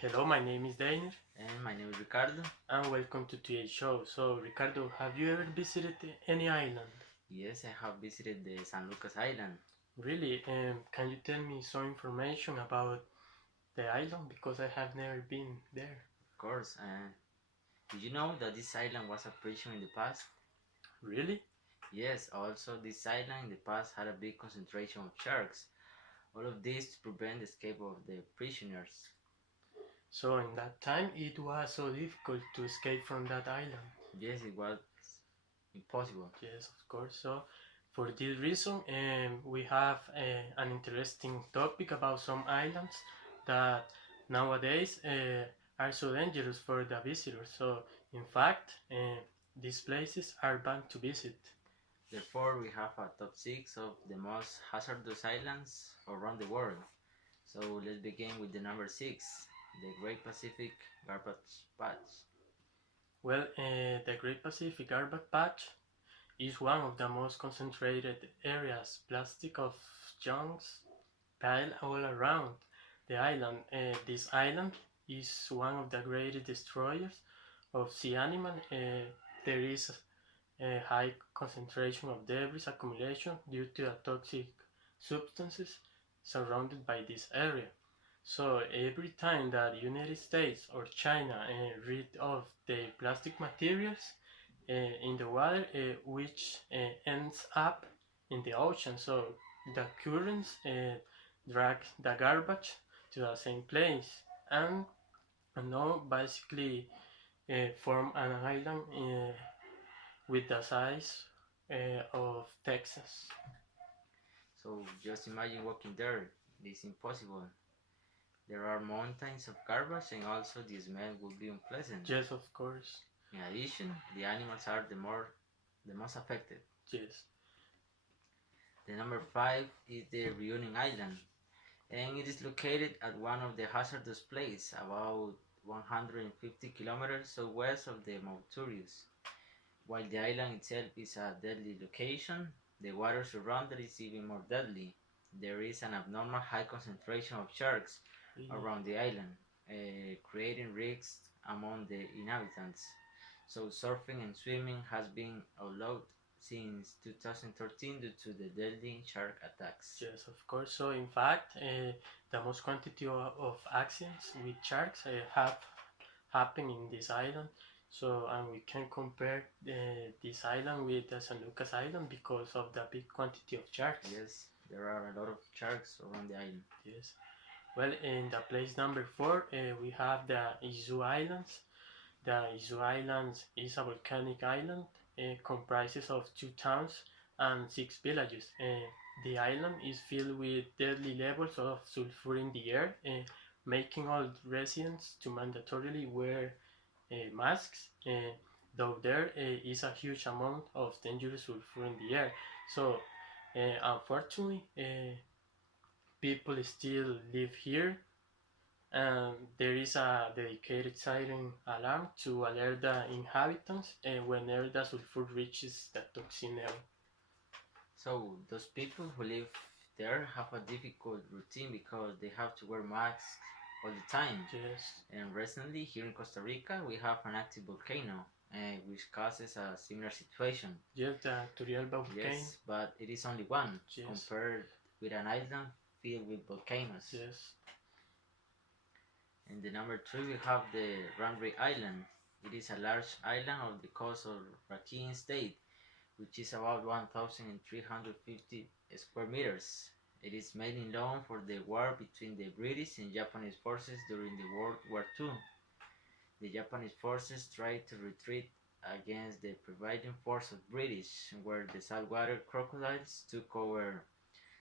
Hello, my name is Dainer, And my name is Ricardo. and welcome to today's show. So, Ricardo, have you ever visited any island? Yes, I have visited the San Lucas Island. Really? Can you tell me some information about the island? Because I have never been there. Of course. Did you know that this island was a prison in the past? Really? Yes, also this island in the past had a big concentration of sharks. All of this to prevent the escape of the prisoners. So, in that time, it was so difficult to escape from that island. Yes, it was impossible. Yes, of course. So, for this reason, we have an interesting topic about some islands that nowadays are so dangerous for the visitors. So, in fact, these places are banned to visit. Therefore, we have a top 6 of the most hazardous islands around the world. So let's begin with the number 6, the Great Pacific Garbage Patch. Well, the Great Pacific Garbage Patch is one of the most concentrated areas. Plastic of junks piled all around the island. This island is one of the greatest destroyers of sea animals. There is a high concentration of debris accumulation due to the toxic substances surrounded by this area. So every time that the United States or China rid of the plastic materials in the water, which ends up in the ocean. So the currents drag the garbage to the same place, and now basically form an island with the size of Texas. So just imagine walking there. It's impossible. There are mountains of garbage and also the smell would be unpleasant. Yes, of course. In addition, the animals are the most affected. Yes. The number 5 is the Reunion Island, and it is located at one of the hazardous places, about 150 kilometers southwest of the Mauritius. While the island itself is a deadly location, the water surrounding is even more deadly. There is an abnormal high concentration of sharks around the island, creating risks among the inhabitants. So surfing and swimming has been outlawed since 2013 due to the deadly shark attacks. Yes, of course. So, in fact, the most quantity of accidents with sharks have happened in this island. So, and we can compare this island with the San Lucas Island because of the big quantity of sharks. Yes, there are a lot of sharks around the island. Yes. Well, in the place number 4, we have the Izu Islands. The Izu Islands is a volcanic island. Comprises of 2 towns and 6 villages. The island is filled with deadly levels of sulfur in the air, making all residents to mandatorily wear masks, though there is a huge amount of dangerous sulfur in the air. So, unfortunately, people still live here, and there is a dedicated siren alarm to alert the inhabitants whenever the sulfur reaches the toxin level. So those people who live there have a difficult routine because they have to wear masks all the time. Yes. And recently, here in Costa Rica, we have an active volcano, which causes a similar situation. Yes, the Turrialba volcano. Yes, but it is only one Yes. compared with an island filled with volcanoes. Yes. And the number 3, we have the Rangri Island. It is a large island on the coast of Rakhine State, which is about 1,350 square meters. It is mainly known for the war between the British and Japanese forces during the World War II. The Japanese forces tried to retreat against the prevailing force of British, where the saltwater crocodiles took over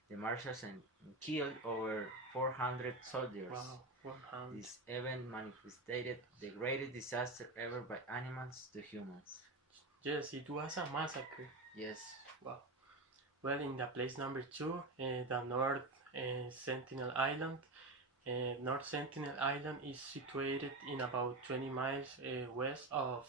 the marshes and killed over 400 soldiers. Wow, 100. This event manifested the greatest disaster ever by animals to humans. Yes, it was a massacre. Yes. Wow. Well, in the place number 2, the North Sentinel Island. North Sentinel Island is situated in about 20 miles west of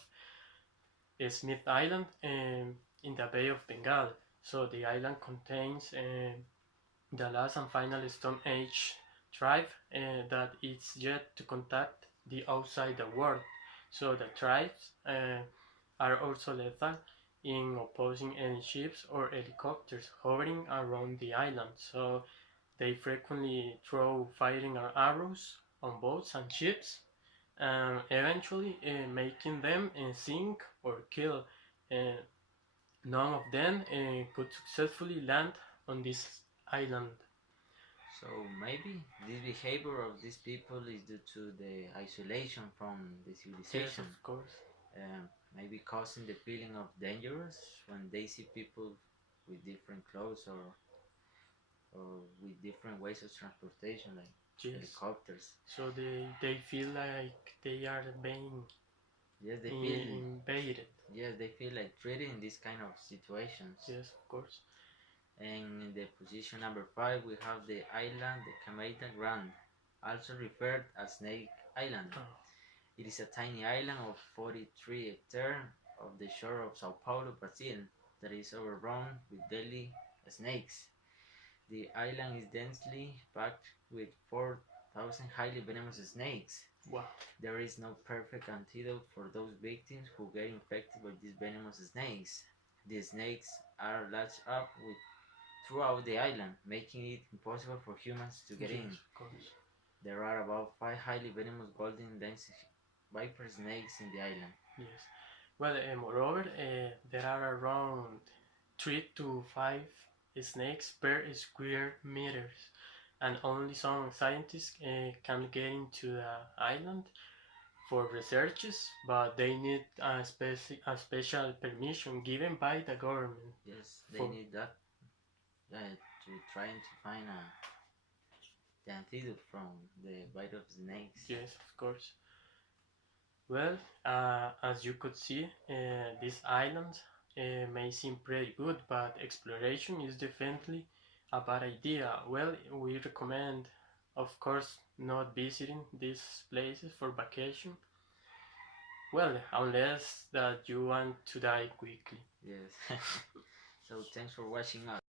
Smith Island in the Bay of Bengal. So the island contains the last and final Stone Age tribe that is yet to contact the outside world. So the tribes are also lethal in opposing any ships or helicopters hovering around the island. So they frequently throw firing arrows on boats and ships, eventually making them sink or kill. Uh, None of them could successfully land on this island. So maybe this behavior of these people is due to the isolation from the Yes, civilization, of course. maybe causing the feeling of dangerous when they see people with different clothes or with different ways of transportation like Yes. helicopters. So they feel like they are being Yes, they feel. invaded. Yes, they feel like treated in this kind of situations. Yes, of course. And in the position number 5, we have the island de Cameta Grande, also referred as Snake Island. Oh, It is a tiny island of 43 hectares of the shore of Sao Paulo, Brazil, that is overrun with deadly snakes. The island is densely packed with 4,000 highly venomous snakes. wow. There is no perfect antidote for those victims who get infected by these venomous snakes. The snakes are latched up throughout the island, making it impossible for humans to get Yes, in. of course. There are about 5 highly venomous golden lens viper snakes in the island. Yes. Well, moreover, there are around 3 to 5 snakes per square meters, and only some scientists can get into the island for researches, but they need a special permission given by the government. Yes, they For- need that to trying to find the antidote from the bite of snakes. Yes, of course. Well, as you could see, this island may seem pretty good, but exploration is definitely a bad idea. Well, we recommend, of course, not visiting these places for vacation. Well, unless that you want to die quickly. Yes. So thanks for watching us.